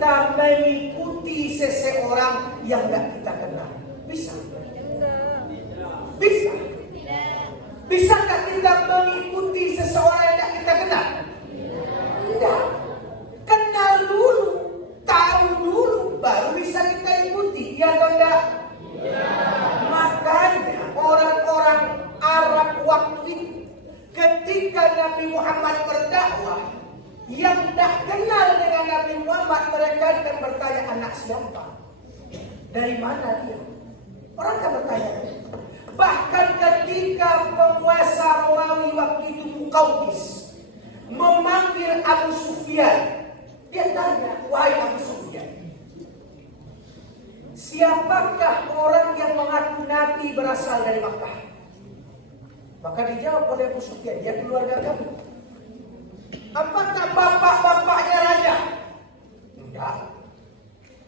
kita mengikuti seseorang yang tidak kita kenal? Bisa? Bisa? Bisakah kita mengikuti seseorang yang tidak kita kenal? Tidak. Kenal dulu, tahu dulu, baru bisa kita ikuti. Ya atau tidak? Makanya orang-orang Arab waktu itu, ketika Nabi Muhammad berdakwah, yang tidak kenal dengan Nabi Muhammad, mereka akan bertanya, anak siapa? Dari mana dia? Orang akan bertanya. Bahkan ketika penguasa Romawi waktu itu Muqawqis memanggil Abu Sufyan, dia tanya, wahai Abu Sufyan, siapakah orang yang mengaku Nabi berasal dari Makkah? Maka dijawab oleh Abu Sufyan, dia keluarga kami. Apakah bapak-bapaknya raja? Enggak.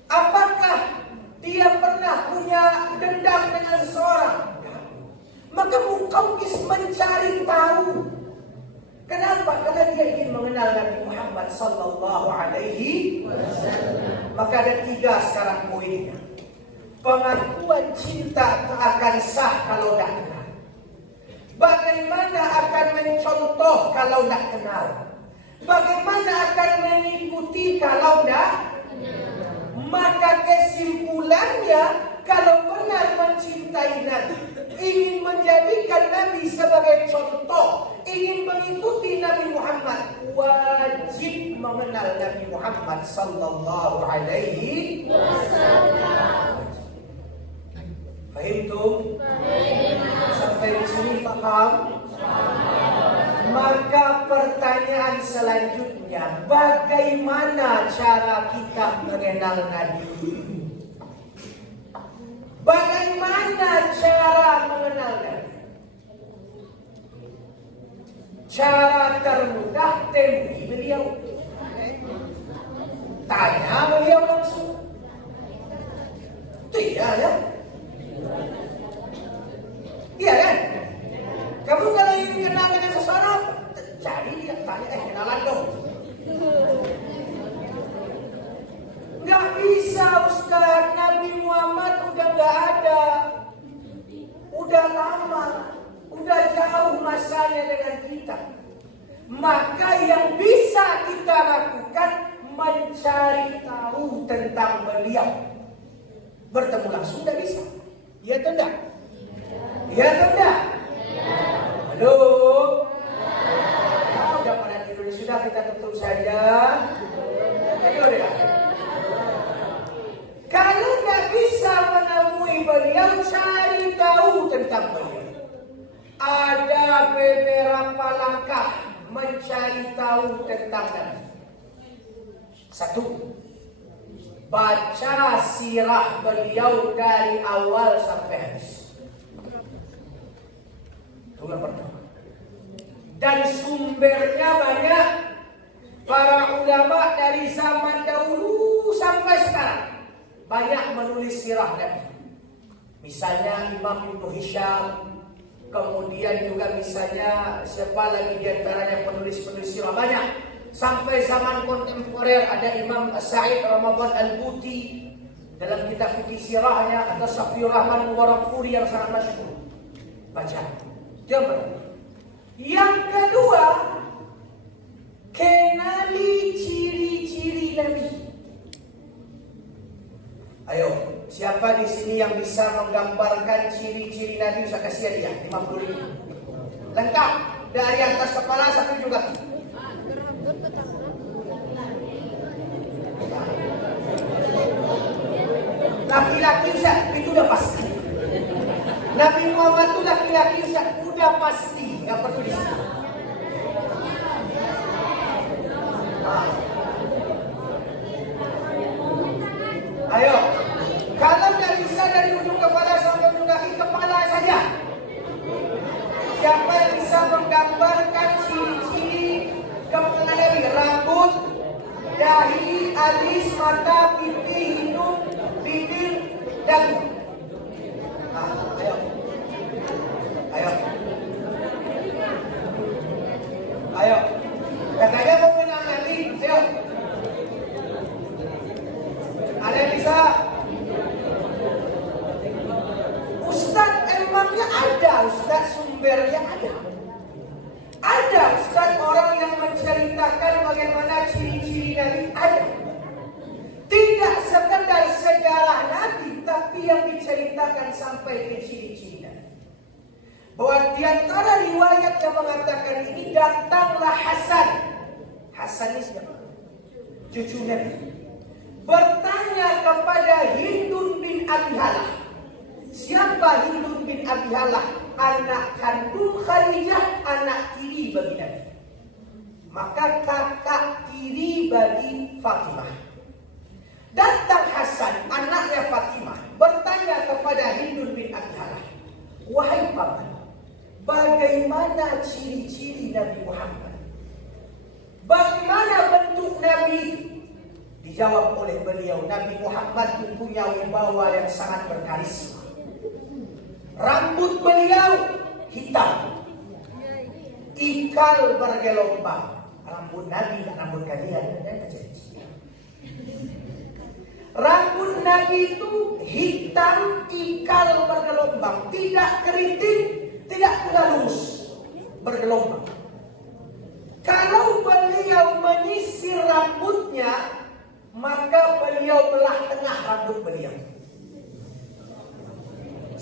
Apakah dia pernah punya dendam dengan seseorang? Enggak. Maka Muqawqis mencari tahu. Kenapa? Karena dia ingin mengenal Nabi Muhammad sallallahu alaihi wasallam. Maka ada 3 sekarang poinnya. Pengakuan cinta akan sah kalau tidak kenal. Bagaimana akan mencontoh kalau tidak kenal? Bagaimana akan mengikuti kalau tidak? Maka kesimpulannya, kalau benar mencintai Nabi, ingin menjadikan Nabi sebagai contoh, ingin mengikuti Nabi Muhammad, wajib mengenal Nabi Muhammad sallallahu alaihi wasallam. Fahimtum? Sampai di sini paham? Maka pertanyaan selanjutnya, bagaimana cara kita mengenal Nabi? Bagaimana cara mengenal Nabi? Cara termudah, temui beliau. Tanya beliau langsung. Tidak ya? Iya kan? Kamu kalau ingin kenal dengan seseorang, cari dia, tanya, kenalan dong. Nggak bisa Ustaz, Nabi Muhammad udah nggak ada. Udah lama, udah jauh masanya dengan kita. Maka yang bisa kita lakukan, mencari tahu tentang beliau. Bertemu langsung tidak bisa. Iya atau tidak? Iya atau tidak? Halo? Udah pada tidur sudah, kita tutup saja. Tidur ya. Kalau tidak bisa menemui beliau, cari tahu tentang beliau. Ada beberapa langkah mencari tahu tentang Nabi. 1. Baca sirah beliau dari awal sampai habis. Itu yang pertama. Dan sumbernya banyak. Para ulama dari zaman dahulu sampai sekarang banyak menulis sirah Nabi. Misalnya Imam Ibnu Hisham, kemudian juga misalnya siapa lagi di antaranya penulis-penulis sirah banyak. Sampai zaman kontemporer ada Imam Sa'id Ramadan Al-Buti dalam kitab fikih sirahnya, atau Safiur Rahman Mubarakfuri yang sangat masyhur. Baca. Jangan. Yang kedua, kenali ciri-ciri Nabi. Ayo, siapa di sini yang bisa menggambarkan ciri-ciri Nabi? Saya kasih dia 50.000. Lengkap dari atas kepala sampai juga kaki. Laki-laki Ustaz, itu udah pasti. Nabi Muhammad itu laki-laki Ustaz, udah pasti, nggak perlu disebut. Ayo, kalau nggak bisa dari ujung kepala sampai ujung kaki, kepala saja. Siapa yang bisa menggambarkan ciri-ciri kepala Nabi? Rambut, dahi, alis, mata, pipi, hidung, bibir, dagu. Ayo. Ayo. Ayo. Katanya mau kenal Nabi. Ayo. Ustaz sumbernya ada. Ada Ustaz orang yang menceritakan bagaimana ciri-ciri Nabi, ada. Tidak sekedar sejarah Nabi, tapi yang diceritakan sampai ke ciri-ciri Nabi. Bahwa di antara riwayat yang mengatakan ini, datanglah Hasan. Hasan ini siapa? Cucu Nabi. Bertanya kepada Hindun bin Abi Halah. Siapa Hindun bin Abi Halah? Anak kandung Khadijah, anak tiri bagi Nabi. Maka kakak tiri bagi Fatimah. Datang Hasan, anaknya Fatimah, bertanya kepada Hindun bin Abi Halah, wahai paman, bagaimana ciri-ciri Nabi Muhammad? Bagaimana bentuk Nabi itu? Dijawab oleh beliau, Nabi Muhammad mempunyai wibawa yang sangat berkarisma. Rambut beliau hitam, ikal bergelombang. Rambut Nabi dan rambut kalian ada kecil. Rambut Nabi itu hitam, ikal bergelombang, tidak keriting, tidak pula lurus, bergelombang. Kalau beliau menyisir rambutnya, maka beliau belah tengah rambut beliau.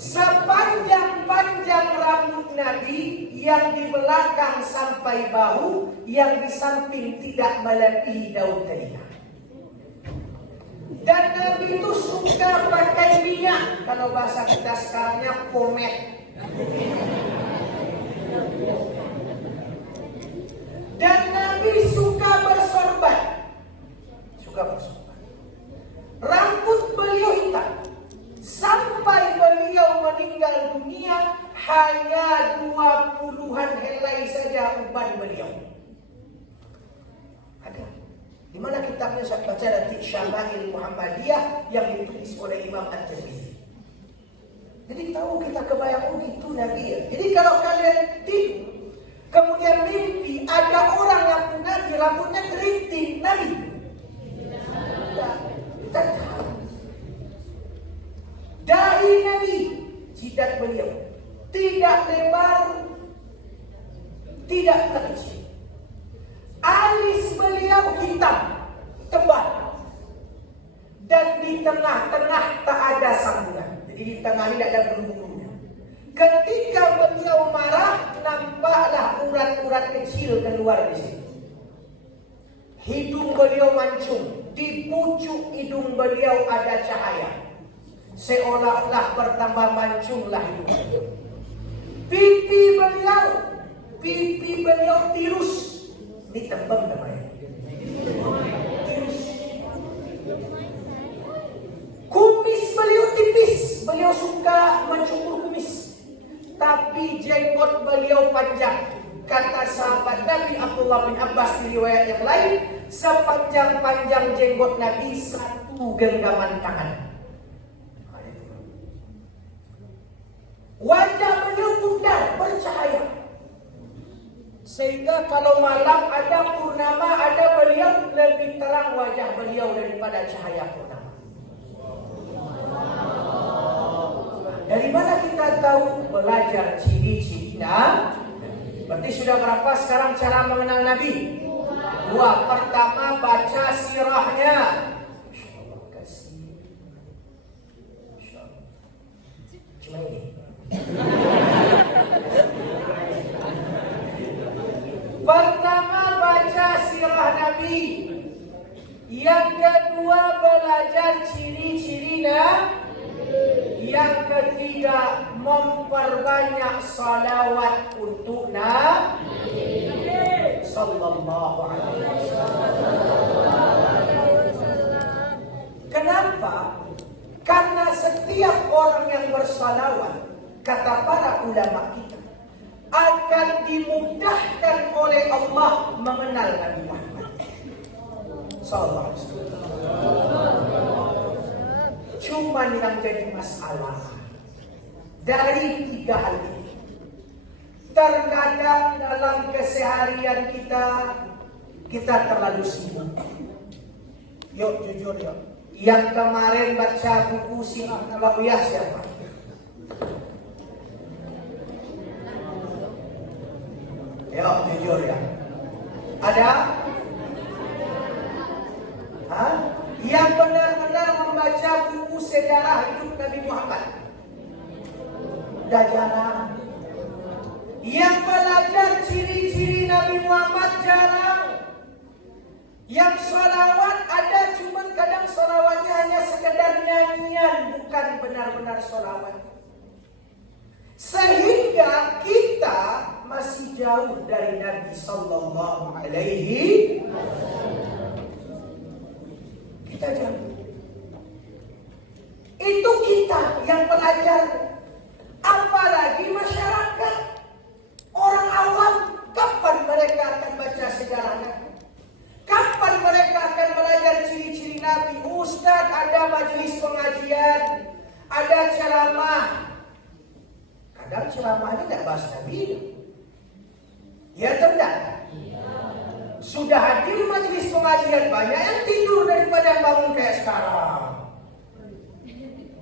Sepanjang-panjang rambut Nabi, yang di belakang sampai bahu, yang di samping tidak melebihi daun telinga. Dan Nabi itu suka pakai minyak. Kalau bahasa kita sekarangnya pomade. Dan Nabi suka bersorban. Suka bersorban. Rambut beliau hitam. Sampai beliau meninggal dunia, hanya 20-an helai saja uban beliau. Ada. Di mana kitabnya saya baca dari Syama'il Muhammadiyah yang ditulis oleh Imam At-Tirmidzi. Jadi tahu kita kebayang itu Nabi ya. Jadi kalau kalian tidur, kemudian mimpi ada orang yang Nabi rambutnya keriting, Nabi. Tidak. Dahi Nabi, jidat beliau tidak lebar, tidak kecil. Alis beliau hitam, tebal. Dan di tengah-tengah tak ada sambungan. Jadi di tengah ini tidak ada bulu-bulunya. Ketika beliau marah, nampaklah urat-urat kecil keluar di sini. Hidung beliau mancung. Di pucuk hidung beliau ada cahaya. Seolah-olah bertambah mancunglah hidung beliau. Pipi beliau tirus. Ini tembem namanya. Tirus. Kumis beliau tipis. Beliau suka mencukur kumis. Tapi jenggot beliau panjang. Kata sahabat Nabi Abdullah bin Abbas di riwayat yang lain, sepanjang-panjang jenggot Nabi satu genggaman tangan. Wajah beliau pudar, bercahaya. Sehingga kalau malam ada purnama, ada beliau, lebih terang wajah beliau daripada cahaya purnama. Dari mana kita tahu? Belajar ciri-cirinya. Berarti sudah berapa sekarang cara mengenal Nabi? Dua. Pertama, baca sirahnya. Cuma ini. Pertama, baca sirah Nabi. Yang kedua, belajar ciri-cirinya. Yang ketiga, memperbanyak salawat untuk Nabi sallallahu alaihi wasallam. Kenapa? Karena setiap orang yang bersalawat, kata para ulama kita, akan dimudahkan oleh Allah mengenal Nabi Muhammad sallallahu alaihi wasallam. Cuman yang jadi masalah dari tiga hal ini, terkadang dalam keseharian kita terlalu sibuk. Yuk jujur yuk. Yang kemarin baca buku Sirah Nabawiyah siapa? ada yang benar-benar membaca buku sejarah hidup Nabi Muhammad? Udah jarang. Yang belajar ciri-ciri Nabi Muhammad jarang. Yang sholawat ada, cuman kadang sholawatnya hanya sekedar nyanyian, bukan benar-benar sholawat. Sehingga kita masih jauh dari Nabi Sallallahu Alaihi Wasallam. Kita jauh. Itu kita yang belajar. Apalagi masyarakat, orang awam, kapan mereka akan baca sejarahnya? Kapan mereka akan belajar ciri-ciri Nabi? Ustaz, ada majelis pengajian, ada ceramah. Kadang ceramahnya tidak bahas Nabi. Ya atau tidak? Sudah hadir majelis pengajian, banyak yang tidur daripada yang bangun kayak sekarang.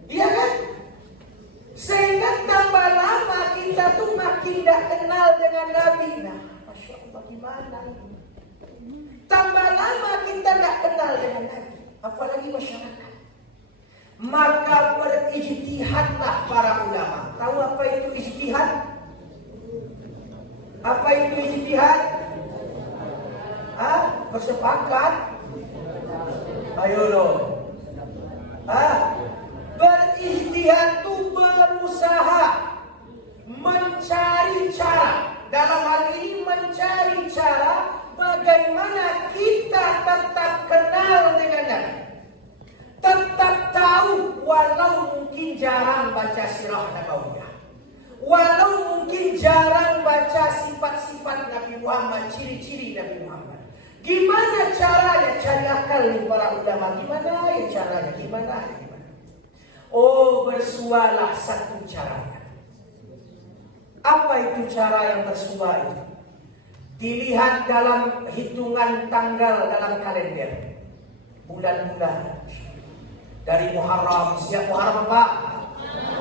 Iya kan? Sehingga tambah lama kita tuh makin tidak kenal dengan Nabi. Nah, Masya Allah, gimana? Tambah lama kita tidak kenal dengan Nabi, apalagi masyarakat. Maka berijtihadlah para ulama. Tahu apa itu ijtihad? Apa itu ijtihad? Bersepakat? Ayo loh. Berijtihad itu berusaha mencari cara. Dalam hal ini mencari cara bagaimana kita tetap kenal dengan Nabi. Tetap tahu walau mungkin jarang baca sirah nabawiyah. Walau mungkin jarang baca sifat-sifat Nabi Muhammad, ciri-ciri Nabi Muhammad. Gimana caranya? Cari akal nih para ulama. Gimana ya caranya? Gimana? Oh, bersualah satu caranya. Apa itu cara yang bersua itu? Dilihat dalam hitungan tanggal dalam kalender. Bulan-bulan. Dari Muharram, siap Muharram Pak?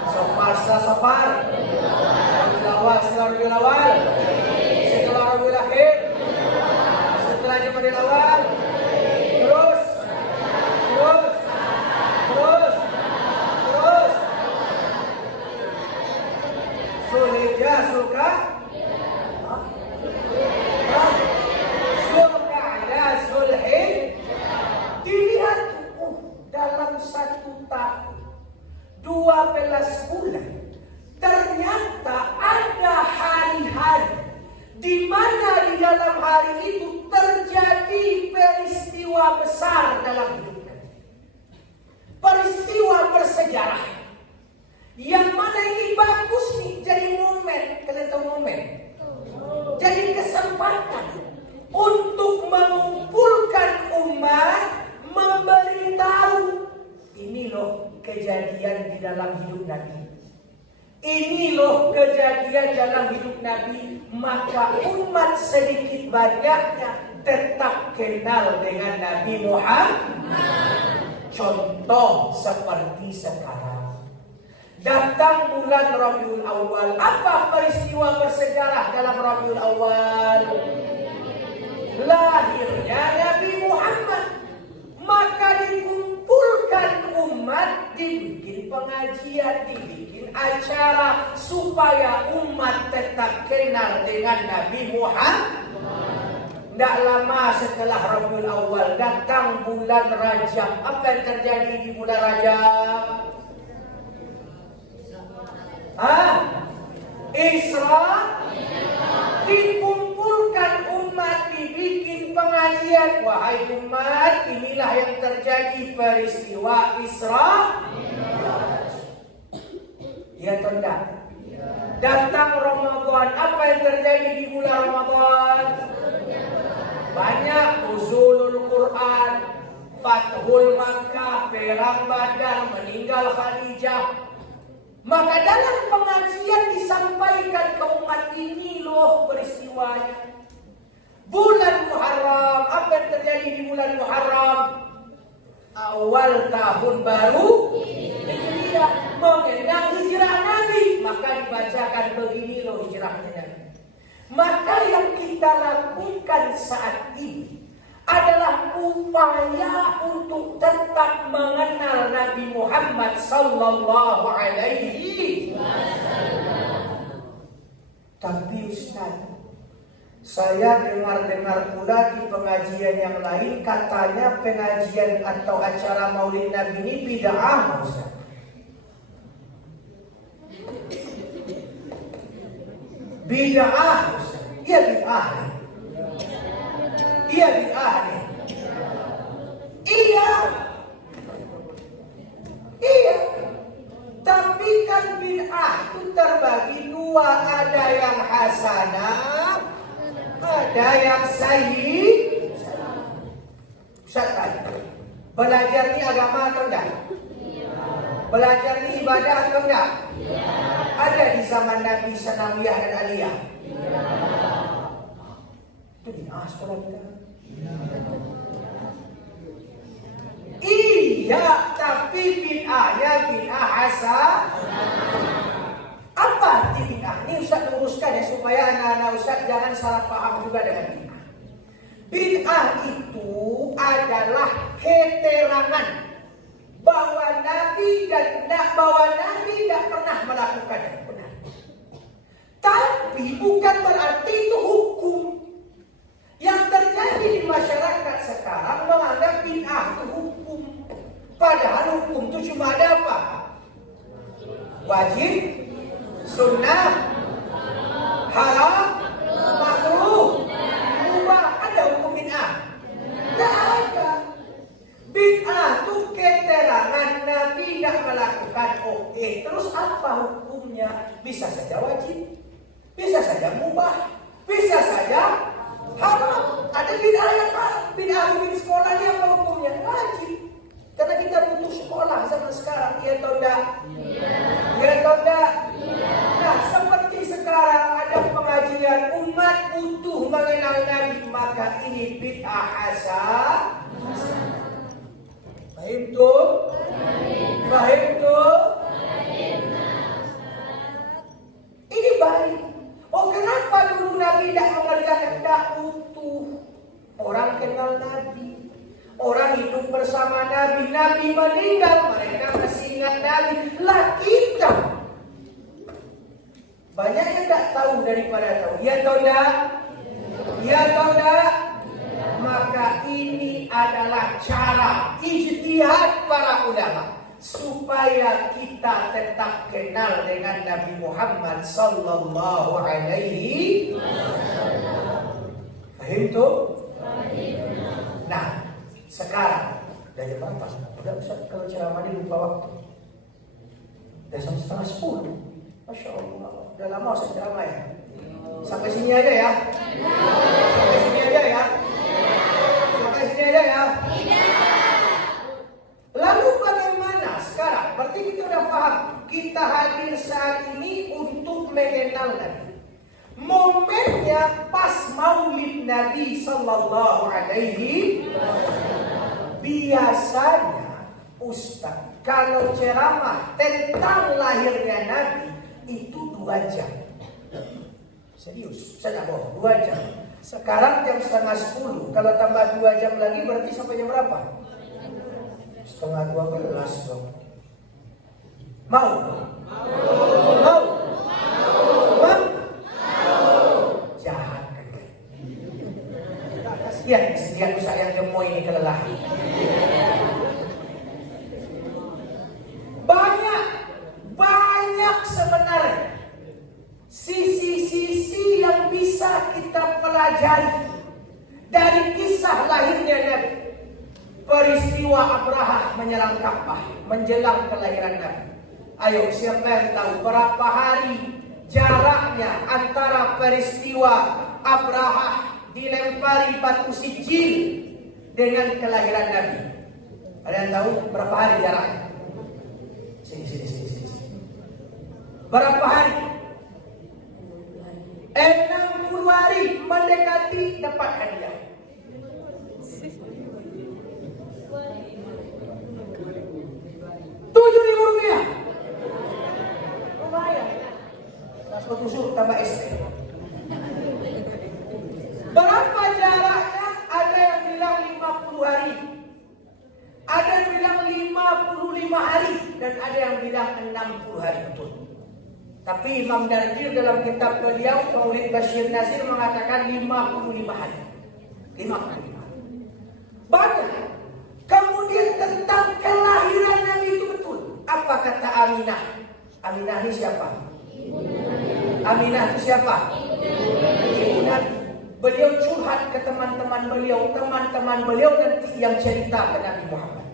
Safar, setelah Safar. Rabiul Awal, setelah Rabiul Awal. Setelah Rabiul Akhir. Setelah Rabiul Awal. Terus. Zulhijjah, Zulqa'dah. Zulqa'dah, Zulhijjah. Dilihat dalam satu tahun 12 bulan ternyata ada hari-hari di mana di dalam hari itu terjadi peristiwa besar dalam hidupnya. Peristiwa bersejarah. Yang mana ini bagus nih, jadi momen. Kalian tahu momen? Jadi kesempatan untuk mengumpulkan umat, memberitahu ini loh kejadian di dalam hidup Nabi. Ini loh kejadian dalam hidup Nabi. Maka umat sedikit banyaknya tetap kenal dengan Nabi Muhammad. Contoh seperti sekarang. Datang bulan Rabiul Awal. Apa peristiwa bersejarah dalam Rabiul Awal? Lahirnya Nabi Muhammad. Maka dikumpulkan umat, dibikin pengajian, dibikin acara supaya umat tetap kenal dengan Nabi Muhammad. Tidak lama setelah Rabiul Awal datang bulan Rajab. Apa yang terjadi di bulan Rajab? Isra. Dikumpulkan umat, dibikin pengajian. Wahai umat, inilah yang terjadi peristiwa Isra. Ya atau tidak? Datang Ramadan. Apa yang terjadi di bulan Ramadan? Banyak nuzulul Quran, Fathul Makkah, Perang Badar, meninggal Khadijah. Maka dalam pengajian disampaikan ke umat, ini loh peristiwanya. Bulan Muharram, apa yang terjadi di bulan Muharram? Awal tahun baru Hijriah, mengenang hijrah Nabi. Maka dibacakan begini loh hijrahnya Nabi. Maka yang kita lakukan saat ini adalah upaya untuk tetap mengenal Nabi Muhammad sallallahu alaihi wasallam. Tapi Ustaz, saya dengar-dengar pula di pengajian yang lain katanya pengajian atau acara Maulid Nabi ini bid'ah, Ustaz. Bid'ah, Ustaz. Iya bid'ah. Iya bid'ah. Iya. Iya. Tapi kan bid'ah itu terbagi dua, ada yang hasanah, ada yang sahih. Ustaz tanya, belajar ini agama atau enggak? Belajar ini ibadah atau enggak? Ada di zaman Nabi Sanawiyah dan Aliyah? Itu bid'ah sekolah kita. Iya, tapi bid'ahnya bid'ah hasan. Apa arti bid'ah? Ini Ustaz luruskan ya supaya anak-anak Ustaz jangan salah paham juga dengan bid'ah. Bid'ah itu adalah keterangan bahwa Nabi tidak pernah melakukan yang benar. Tapi bukan berarti itu hukum. Yang terjadi di masyarakat sekarang menganggap bid'ah itu hukum. Padahal hukum itu cuma ada apa? Wajib, sunnah, haram, makruh, mubah. Ada hukum bid'ah? Tidak ada. Bid'ah itu keterangan Nabi tidak melakukan. Oke, terus apa hukumnya? Bisa saja wajib, bisa saja mubah, bisa saja haram. Ada bid'ah yang haram. Bid'ah di sekolah ini apa hukumnya? Wajib. Karena kita butuh sekolah zaman sekarang. Iya atau enggak? Iya atau enggak? Nah, seperti sekarang ada pengajian umat butuh mengenal Nabi, maka ini bid'ah hasan. Paham tuh? Paham tuh? Ini baik. Oh, kenapa dulu Nabi tidak mengerjakan? Tidak utuh. Orang kenal Nabi, orang hidup bersama Nabi. Nabi meninggal, mereka masih ingat Nabi. Lah kita banyak yang tidak tahu daripada tahu. Iya atau tidak? Iya atau tidak? Maka ini adalah cara ijtihad para ulama supaya kita tetap kenal dengan Nabi Muhammad sallallahu alaihi wasallam. Paham tuh? Nah, sekarang dari berapa? Udah Ustaz kalau ceramah ini lupa waktu. Udah jam 9:30. Masya Allah. Udah lama Ustaz ceramah ya. Sampai sini aja ya. Sampai sini aja ya. Sampai sini aja ya. Lalu bagaimana sekarang? Berarti kita udah paham. Kita hadir saat ini untuk mengenal Nabi. Momennya pas Maulid Nabi sallallahu alaihi wasallam. Biasanya Ustaz kalau ceramah tentang lahirnya Nabi itu 2 jam. Serius, saya tidak bohong, 2 jam. Sekarang jam 9:30. Kalau tambah 2 jam lagi berarti sampai jam berapa? 11:30 dong. Mau? Mau? Jahat. Kasihan kesedihan Ustaz yang gemoy ini kelelahan. Banyak sebenarnya sisi-sisi yang bisa kita pelajari dari kisah lahirnya Nabi. Peristiwa Abrahah menyerang Ka'bah menjelang kelahiran Nabi. Ayo, siapa yang tahu berapa hari jaraknya antara peristiwa Abrahah dilempari batu sijil dengan kelahiran Nabi? Ada yang tahu berapa hari jaraknya? Sini. Berapa hari? 60 hari mendekati dapat hadiah. 7.000 rupiah. Lumayan. Langsung tusuk tambah SP. Berapa jaraknya? Ada yang bilang 50 hari. Ada yang bilang 55 hari. Dan ada yang bilang 60 hari betul. Tapi Imam Dardir dalam kitab beliau Maulid Bashir Nazir mengatakan 55 hari. 55 hari. Banyak. Kemudian tentang kelahiran Nabi itu betul. Apa kata Aminah? Aminah ini siapa? Aminah itu siapa? Ibu Nabi. Beliau curhat ke teman-teman beliau nanti yang cerita ke Nabi Muhammad.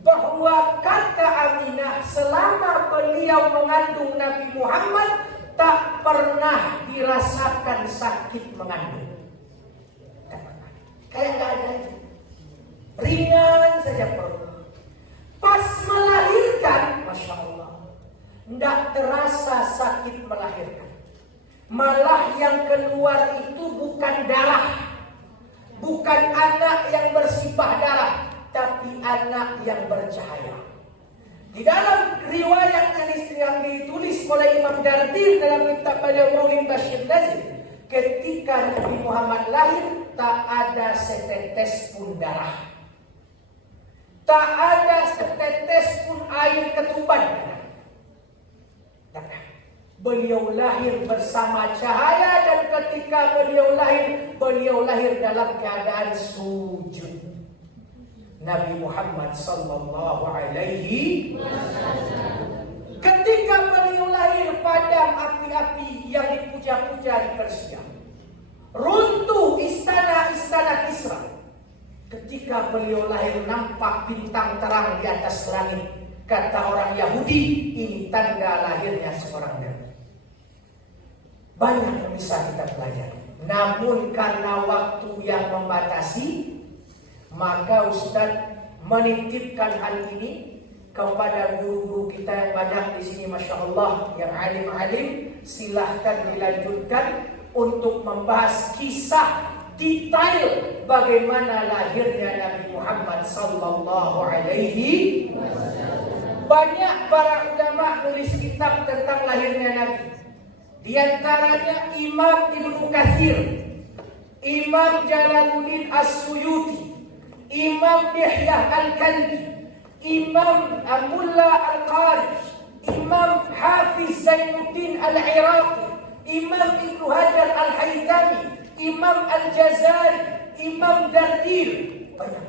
Bahwa kata Aminah selama beliau mengandung Nabi Muhammad tak pernah dirasakan sakit mengandung. Kayak gak ada aja. Ringan saja perut. Pas melahirkan, Masya Allah, tidak terasa sakit melahirkan. Malah yang keluar itu bukan darah, bukan anak yang bersifat darah, tapi anak yang bercahaya. Di dalam riwayat yang ditulis oleh Imam Dardir dalam kitab beliau Maulid Bashir Nazir, ketika Nabi Muhammad lahir tak ada setetes pun darah. Tak ada setetes pun air ketuban. Beliau lahir bersama cahaya dan ketika beliau lahir dalam keadaan sujud. Nabi Muhammad sallallahu alaihi wasallam. Ketika beliau lahir padam api-api yang dipuja-puja di Persia. Runtuh istana-istana Kisra. Ketika beliau lahir nampak bintang terang di atas langit. Kata orang Yahudi, ini tanda lahirnya seorang nabi. Banyak yang bisa kita pelajari. Namun karena waktu yang membatasi, maka Ustaz menitipkan hal ini kepada guru-guru kita yang banyak di sini, Masya Allah, yang alim-alim. Silahkan dilanjutkan untuk membahas kisah detail bagaimana lahirnya Nabi Muhammad sallallahu alaihi wasallam. Banyak para ulama nulis kitab tentang lahirnya Nabi. Di antaranya Imam Ibnu Katsir, Imam Jalaluddin As-Suyuti, Imam Dihyah Al-Kalbi, Imam Mulla Al-Qari, Imam Hafiz Zainuddin Al-Iraqi, Imam Ibnu Hajar Al-Haytami, Imam Al-Jazari, Imam Dardir, banyak.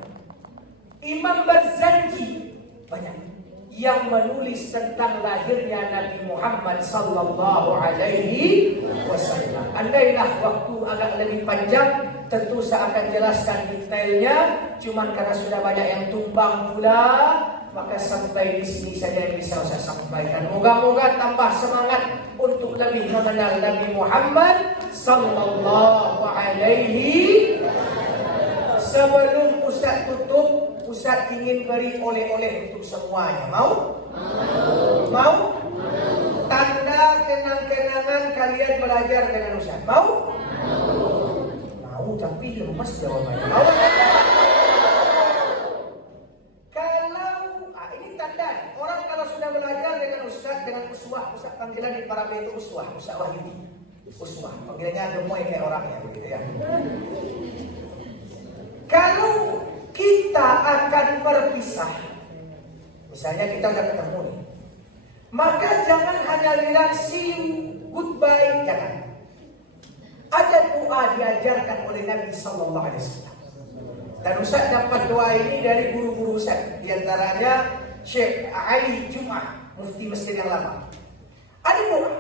Imam Barzanji, banyak yang menulis tentang lahirnya Nabi Muhammad sallallahu alaihi wasallam. Andailah waktu agak lebih panjang, tentu saya akan jelaskan detailnya. Cuman karena sudah banyak yang tumbang pula, maka sampai di sini saja yang bisa saya sampaikan. Moga-moga tambah semangat untuk lebih mengenal Nabi Muhammad sallallahu alaihi wasallam. Sebelum Ustaz tutup, Ustaz ingin beri oleh-oleh untuk semuanya. Mau? Mau? Tanda kenang-kenangan kalian belajar dengan Ustaz. Mau? Mau, tapi lemas jawabannya. Mau? Ini tanda. Orang kalau sudah belajar dengan Ustaz, dengan uswah, Ustaz panggilan di para itu uswah, Ustaz Wahyudi. Uswah, panggilannya gemoy kayak orangnya begitu ya. Kalau kita akan berpisah, misalnya kita udah ketemu nih, maka jangan hanya bilang see you, goodbye, jangan. Ada doa diajarkan oleh Nabi sallallahu alaihi wasallam. Dan Ustaz dapat doa ini dari guru-guru Ustaz, di antaranya Syekh Ali Jum'ah, mufti Mesir yang lama. Ada doa,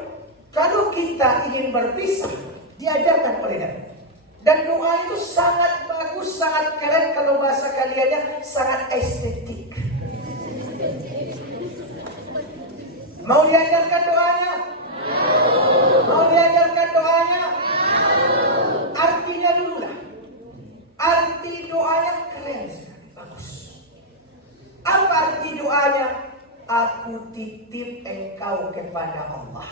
kalau kita ingin berpisah, diajarkan oleh Nabi. Dan doa itu sangat bagus, sangat keren, kalau bahasa kaliannya sangat estetik. Mau diajarkan doanya? Mau diajarkan doanya? Artinya dulu lah. Arti doanya keren sekali, bagus. Apa arti doanya? Aku titip engkau kepada Allah.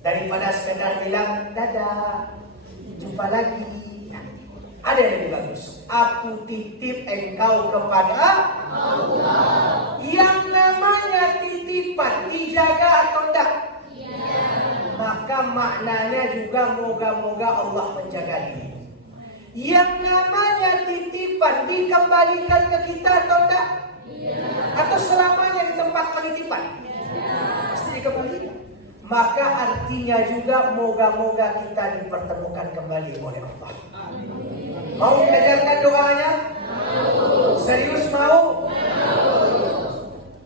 Daripada sekedar bilang dadah, jumpa lagi. Ada yang lebih bagus. Aku titip engkau kepada Allah. Yang namanya titipan dijaga atau tidak? Ya. Maka maknanya juga moga-moga Allah menjaga diri. Yang namanya titipan dikembalikan ke kita atau enggak? Iya. Atau selamanya di tempat penitipan? Iya. Pasti dikembalikan. Maka artinya juga moga-moga kita dipertemukan kembali oleh Allah. Mau diajarkan doanya? Mau. Serius mau?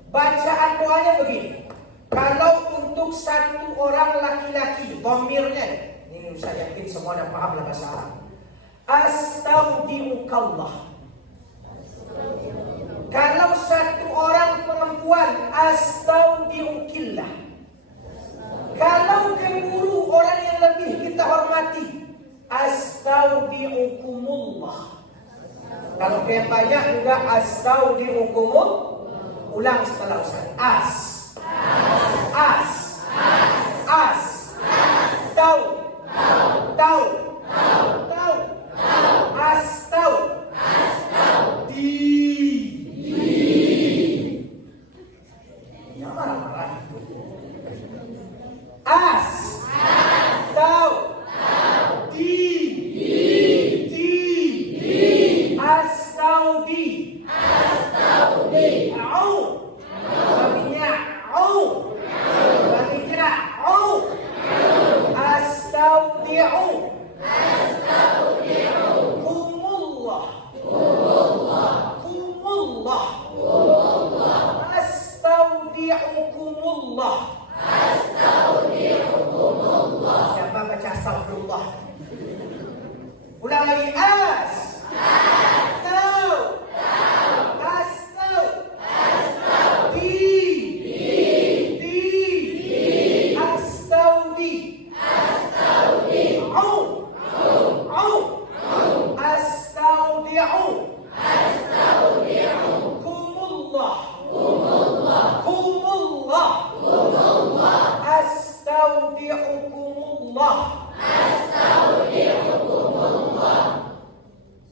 Bacaan doanya begini. Kalau untuk satu orang laki-laki, dhamirnya ini saya yakin semua dah paham lah bahasa Arab. Astaudiukallah. Kalau satu orang perempuan, astaudiukillah. Kalau ke guru orang yang lebih kita hormati, astaudiukumullah. Kalau ke yang banyak juga astaudiukumullah. Ulang setelah Ustaz. Tau. Ya marah-marah. Siapa baca astagfirullah? Ulang lagi.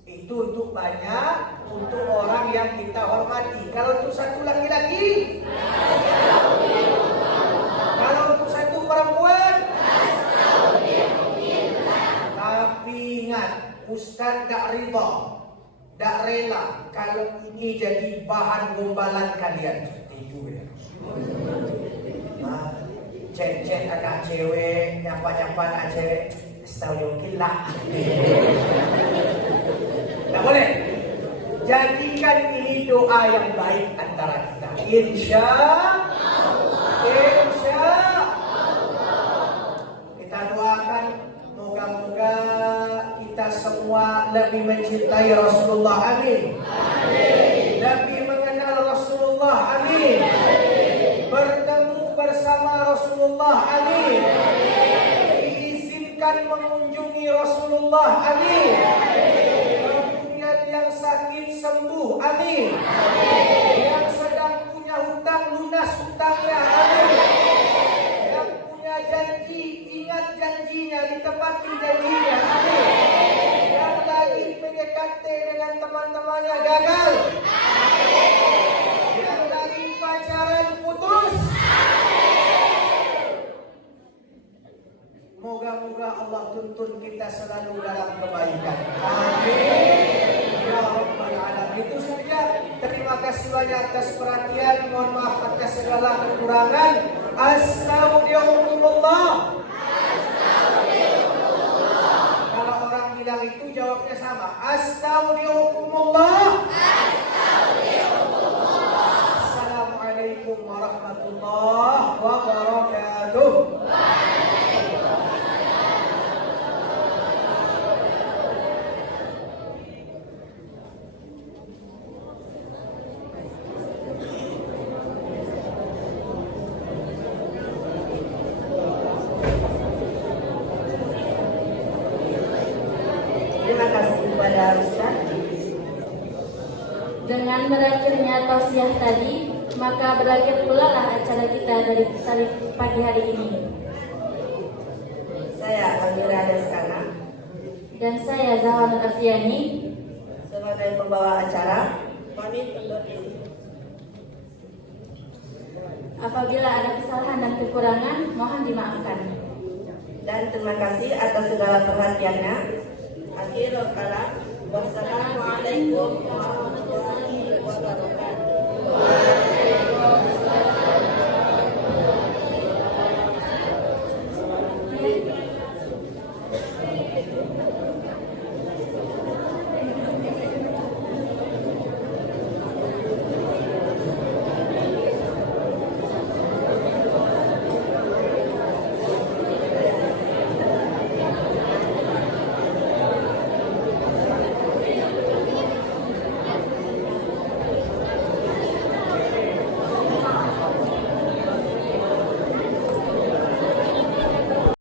Itu untuk banyak, untuk orang yang kita hormati. Kalau untuk satu laki-laki, kalau untuk satu perempuan, tapi ingat, Ustaz tak rida, tak rela kalau ini jadi bahan gombalan kalian. Cek-cek anak cewek, nyapa-nyapa anak cewek, astagfirullah. Tidak boleh. Jadikan ini doa yang baik antara kita. Insya Allah. Kita doakan moga-moga kita semua lebih mencintai Rasulullah. Amin. Lebih mengenal Rasulullah. Amin. Bertemu bersama Rasulullah. Amin. Diizinkan mengunjungi Rasulullah. Amin. Yang sakit sembuh. Amin. Yang sedang punya hutang lunas hutangnya. Amin. Yang punya janji ingat janjinya, ditepati janjinya. Amin. Yang lagi PDKT dengan teman-temannya gagal. Yang lagi pacaran putus. Moga-moga Allah tuntun kita selalu dalam kebaikan. Amin. Ya Rabbal Alamin. Itu saja. Terima kasih banyak atas perhatian. Mohon maaf atas segala kekurangan. Astagfirullah. Kalau orang bilang itu jawabnya sama. Astagfirullah. Assalamualaikum warahmatullahi wabarakatuh. Dengan berakhirnya tausiah tadi, maka berakhir pula lah acara kita dari pagi hari ini. Saya Almira Deskana Dan saya Zahra Nur Afiani sebagai pembawa acara pamit undur diri. Apabila ada kesalahan dan kekurangan, mohon dimaafkan. dan terima kasih atas segala perhatiannya. Akhirul kalam. Wassalamualaikum warahmatullahi wabarakatuh.